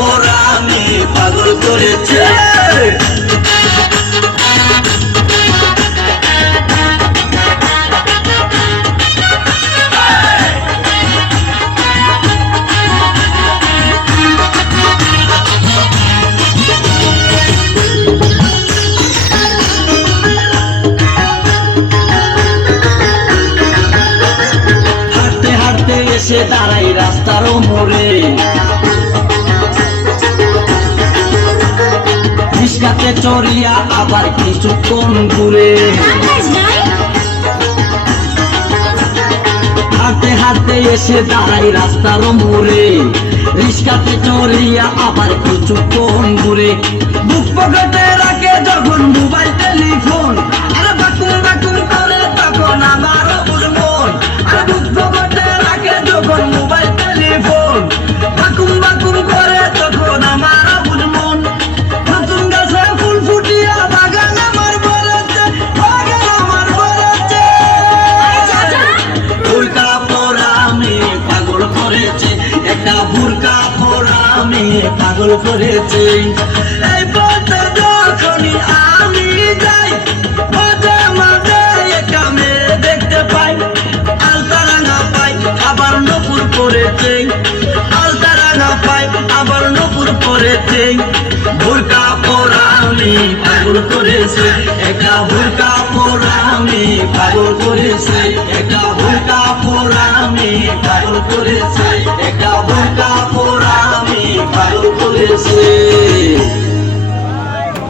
পরা আমি পাগল করেছে। হাঁটতে হাঁটতে এসে দাঁড়াই রাস্তার মোড়ে, রিস্কাতে চড়িয়া আবার কিছুক্ষণ ঘুরে। হাঁটতে হাঁটতে এসে দাঁড়াই রাস্তার মোড়ে, রিস্কাতে চড়িয়া আবার কিছুক্ষণ ঘুরে। বুক পকেটে রাখে যখন মোবাইল টেলিফোন, আরে বাকুম বাকুম করে তখন আমার অবুঝ মন। আরে বুক পকেটে রাখে যখন মোবাইল টেলিফোন, বাকুম বাকুম করে তখন আমার অবুঝ মন। নতুন গাছে ফুল ফুটিয়া বাগান আমার ভরেছে, বাগান আমার ভরেছে। বুরকা পরা আমি পাগল করেছে, একটা বুরকা পরা আমি পাগল করেছে। এই পথে যখনই আমি যাই, মাঝে মাঝে একটা মেয়ে দেখতে পাই, আলতা রাঙা পাই আবার নপুর পরেছে, আলতা রাঙা পাই আবার নপুর পরেছে। বুরকা পরা আমি পাগল করেছে, একটা বুরকা পরা আমি পাগল করেছে, একটা বুরকা পরা আমি পাগল করেছে, একটা